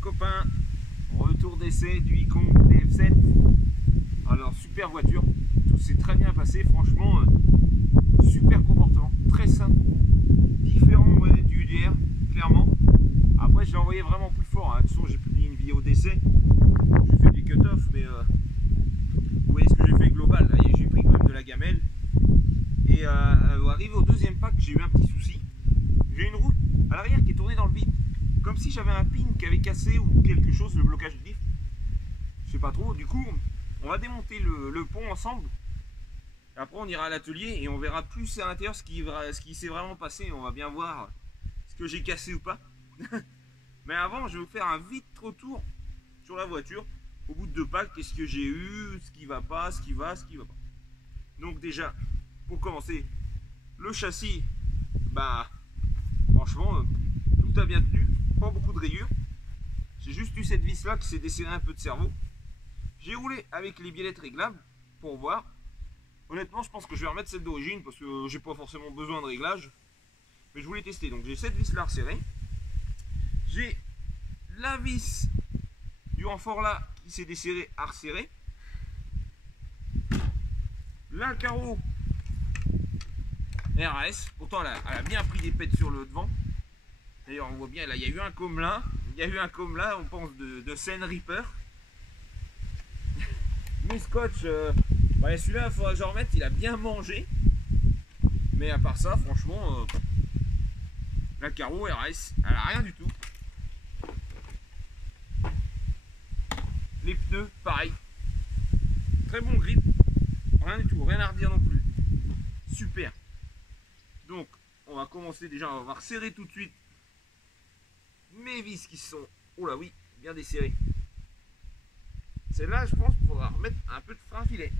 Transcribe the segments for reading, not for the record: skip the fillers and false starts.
copains, retour d'essai du Icon DF7. Alors super voiture, tout s'est très bien passé, franchement super comportement, très simple, différent ouais, du UDR, clairement. Après je l'ai envoyé vraiment plus fort, hein. De toute façon j'ai publié une vidéo d'essai, j'ai fait des cut-off, mais vous voyez ce que j'ai fait global, là j'ai pris quand même de la gamelle. Et arrivé au deuxième pack, j'ai eu un petit souci, j'ai une roue à l'arrière qui est tournée dans le vide. Comme si j'avais un pin qui avait cassé ou quelque chose, le blocage du diff. Je sais pas trop. Du coup, on va démonter le pont ensemble. Après, on ira à l'atelier et on verra plus à l'intérieur ce qui s'est vraiment passé. On va bien voir ce que j'ai cassé ou pas. Mais avant, je vais vous faire un vite retour sur la voiture. Au bout de 2 packs, qu'est-ce que j'ai eu, ce qui va pas, ce qui va pas. Donc déjà, pour commencer, le châssis, bah, franchement, tout a bien tenu. Pas beaucoup de rayures. J'ai juste eu cette vis là qui s'est desserré un peu de cerveau. J'ai roulé avec les biellettes réglables pour voir. Honnêtement, je pense que je vais remettre celle d'origine parce que j'ai pas forcément besoin de réglage. Mais je voulais tester. Donc j'ai cette vis là resserrée. J'ai la vis du renfort là qui s'est desserrée à resserrer. Là, le carreau RAS. Pourtant, elle a bien pris des pètes sur le devant. D'ailleurs, on voit bien, là, il y a eu un côme là. Il y a eu un côme là, on pense de Seine Reaper. Mes scotch, bah, celui-là, il faudra que je remette, il a bien mangé. Mais à part ça, franchement, la carreau RS, elle a rien du tout. Les pneus, pareil. Très bon grip. Rien du tout, rien à redire non plus. Super. Donc, on va commencer déjà, on va resserrer tout de suite mes vis qui sont, oh là oui, bien desserrées. Celle-là, je pense qu'il faudra remettre un peu de frein filet.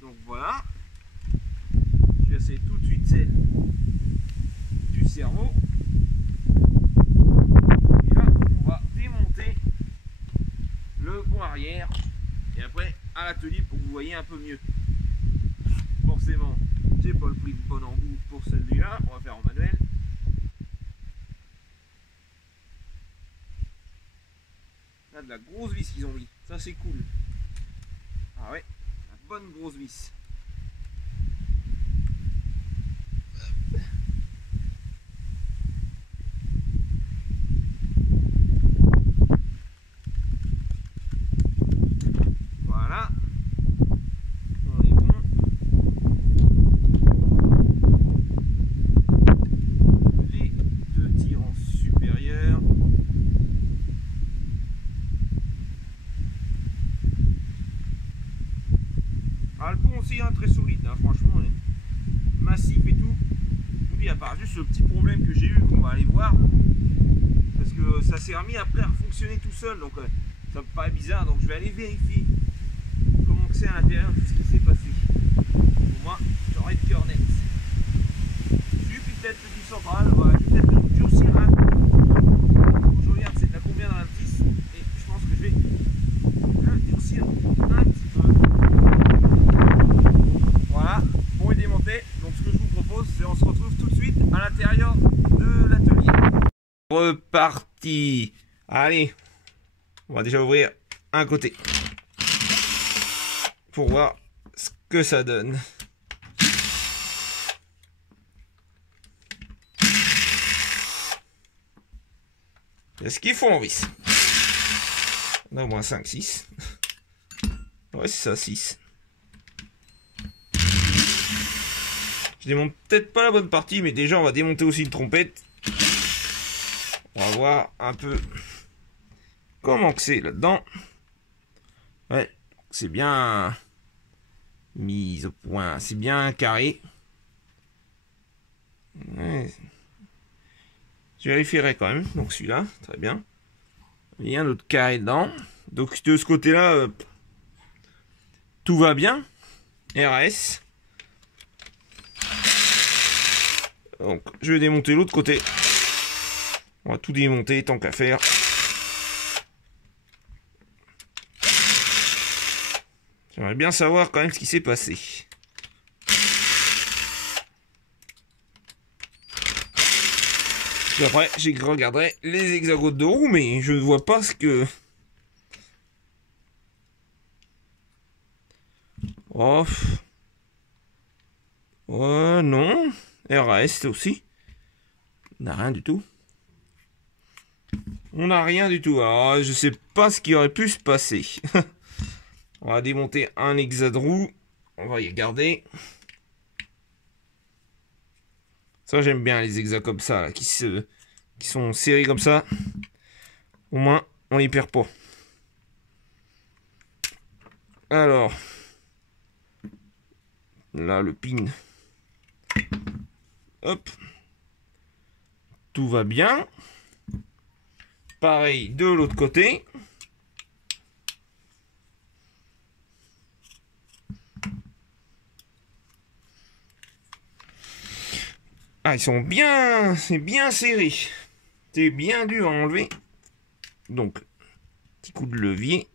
Donc voilà. Je vais essayer tout de suite celle du cerveau. Et là, on va démonter le pont arrière. Et après, à l'atelier pour que vous voyez un peu mieux. Forcément, j'ai pas le prix de bon embout pour celui-là. On va faire en manuel. Là, de la grosse vis qu'ils ont mis, ça c'est cool. Ah ouais, la bonne grosse vis. Voilà, on est bon. Les 2 tirants supérieurs. Ah, le pont aussi, hein, très solide, hein, franchement, massif et tout. Je vous dis, à part juste ce petit problème que j'ai eu, qu'on va aller voir, parce que ça s'est remis après à fonctionner tout seul, donc ça me paraît bizarre, donc je vais aller vérifier comment c'est à l'intérieur, tout ce qui s'est passé. Pour moi, j'aurai le cœur net. J'ai peut-être du central, voilà, je vais peut-être le durcir un peu. Je regarde c'est à combien dans la 10, et je pense que je vais le durcir un petit peu. Voilà, bon est démonté. Donc ce que je vous propose, c'est on se retrouve tout de suite à l'intérieur de l'atelier. Reparti. Allez, on va déjà ouvrir un côté pour voir ce que ça donne. Est-ce qu'il faut en vis? On a au moins 5, 6. Ouais, c'est ça, 6. Je démonte peut-être pas la bonne partie, mais déjà on va démonter aussi une trompette. On va voir un peu comment que c'est là-dedans. Ouais, c'est bien mis au point, c'est bien carré. Ouais. Je vérifierai quand même, donc celui-là, très bien. Il y a un autre carré dedans. Donc de ce côté-là, tout va bien. RAS. Donc je vais démonter l'autre côté. On va tout démonter tant qu'à faire. J'aimerais bien savoir quand même ce qui s'est passé. Puis après, j'ai regardé les hexagones de roue, mais je ne vois pas ce que... Oh. Ouais, non. RS aussi. On n'a rien du tout. On n'a rien du tout. Alors, je sais pas ce qui aurait pu se passer. On va démonter un hexa de roue. On va y regarder. Ça, j'aime bien les hexas comme ça, là, qui sont serrés comme ça. Au moins, on les perd pas. Alors, là, le pin. Hop. Tout va bien. Pareil de l'autre côté. Ah, ils sont bien... C'est bien serré. C'est bien dur à enlever. Donc, petit coup de levier.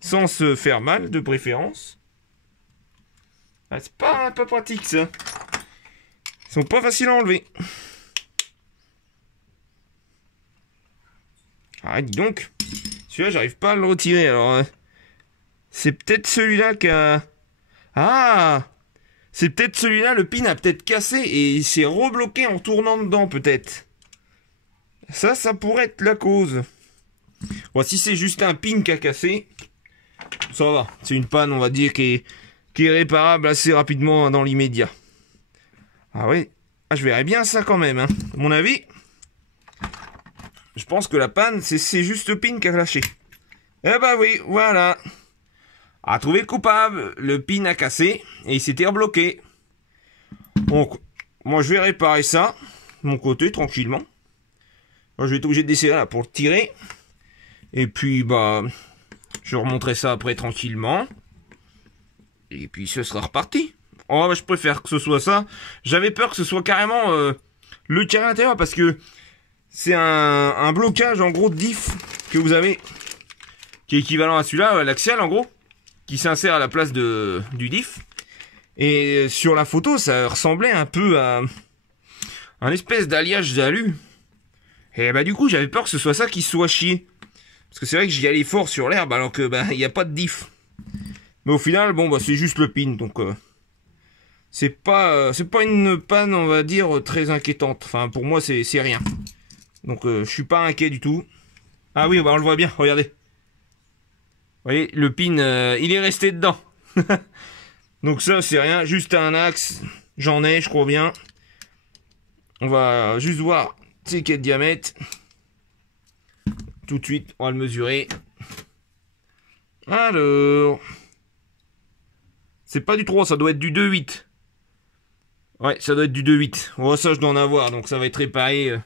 Sans se faire mal, de préférence. Ah, c'est pas pratique, ça. Ils sont pas faciles à enlever. Ah, dis donc. Celui-là, j'arrive pas à le retirer. Alors, c'est peut-être celui-là qui a... Ah! C'est peut-être celui-là, le pin a peut-être cassé et il s'est rebloqué en tournant dedans, peut-être. Ça pourrait être la cause. Bon, si c'est juste un pin qui a cassé, ça va. C'est une panne, on va dire, qui est réparable assez rapidement dans l'immédiat. Ah oui, je verrais bien ça quand même. Hein. À mon avis, je pense que la panne, c'est juste le pin qui a lâché. Eh ben oui, voilà. A trouvé le coupable, le pin a cassé et il s'était rebloqué. Donc, moi je vais réparer ça de mon côté tranquillement. Moi, je vais être obligé de desserrer là pour le tirer. Et puis bah, je remonterai ça après tranquillement. Et puis ce sera reparti. Oh, bah, je préfère que ce soit ça. J'avais peur que ce soit carrément le carré à l'intérieur parce que c'est un blocage en gros de diff que vous avez qui est équivalent à celui-là, l'axial en gros, qui s'insère à la place du diff. Et sur la photo, ça ressemblait un peu à un espèce d'alliage d'alu. Et bah du coup, j'avais peur que ce soit ça qui soit chié. Parce que c'est vrai que j'y allais fort sur l'herbe alors que bah il n'y a pas de diff. Mais au final, bon bah c'est juste le pin, donc c'est pas une panne, on va dire, très inquiétante. Enfin pour moi c'est rien. Donc je suis pas inquiet du tout. Ah oui, bah, on le voit bien, regardez. Vous voyez, le pin, il est resté dedans. Donc ça, c'est rien, juste un axe. J'en ai, je crois bien. On va juste voir c'est quel diamètre. Tout de suite, on va le mesurer. Alors... C'est pas du 3, ça doit être du 2,8. Ouais, ça doit être du 2,8. Oh, ça, je dois en avoir, donc ça va être réparé.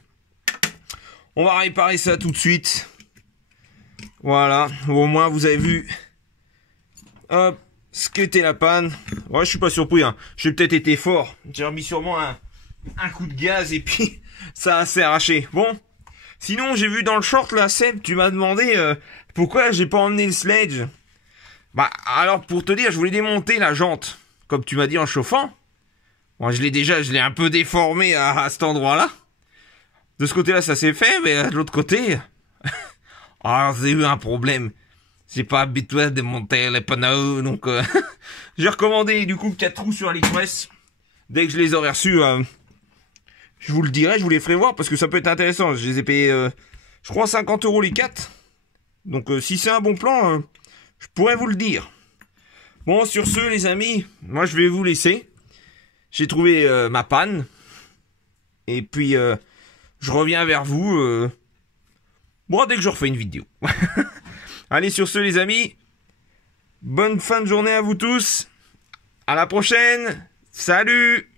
On va réparer ça tout de suite. Voilà, au moins vous avez vu hop, ce qu'était la panne. Ouais, je suis pas surpris, hein. J'ai peut-être été fort. J'ai remis sûrement un coup de gaz et puis ça s'est arraché. Bon, sinon j'ai vu dans le short là, Seb, tu m'as demandé pourquoi j'ai pas emmené le sledge. Bah alors pour te dire, je voulais démonter la jante, comme tu m'as dit en chauffant. Bon, je l'ai un peu déformé à cet endroit-là. De ce côté-là, ça s'est fait, mais de l'autre côté... Ah, j'ai eu un problème. J'ai pas habitué de monter les panneaux, donc j'ai recommandé du coup 4 trous sur AliExpress. Dès que je les aurai reçus, je vous le dirai, je vous les ferai voir parce que ça peut être intéressant. Je les ai payés, je crois 50 € les 4. Donc si c'est un bon plan, je pourrais vous le dire. Bon, sur ce les amis, moi je vais vous laisser. J'ai trouvé ma panne. Et puis je reviens vers vous. Bon, dès que je refais une vidéo. Allez, sur ce, les amis. Bonne fin de journée à vous tous. À la prochaine. Salut!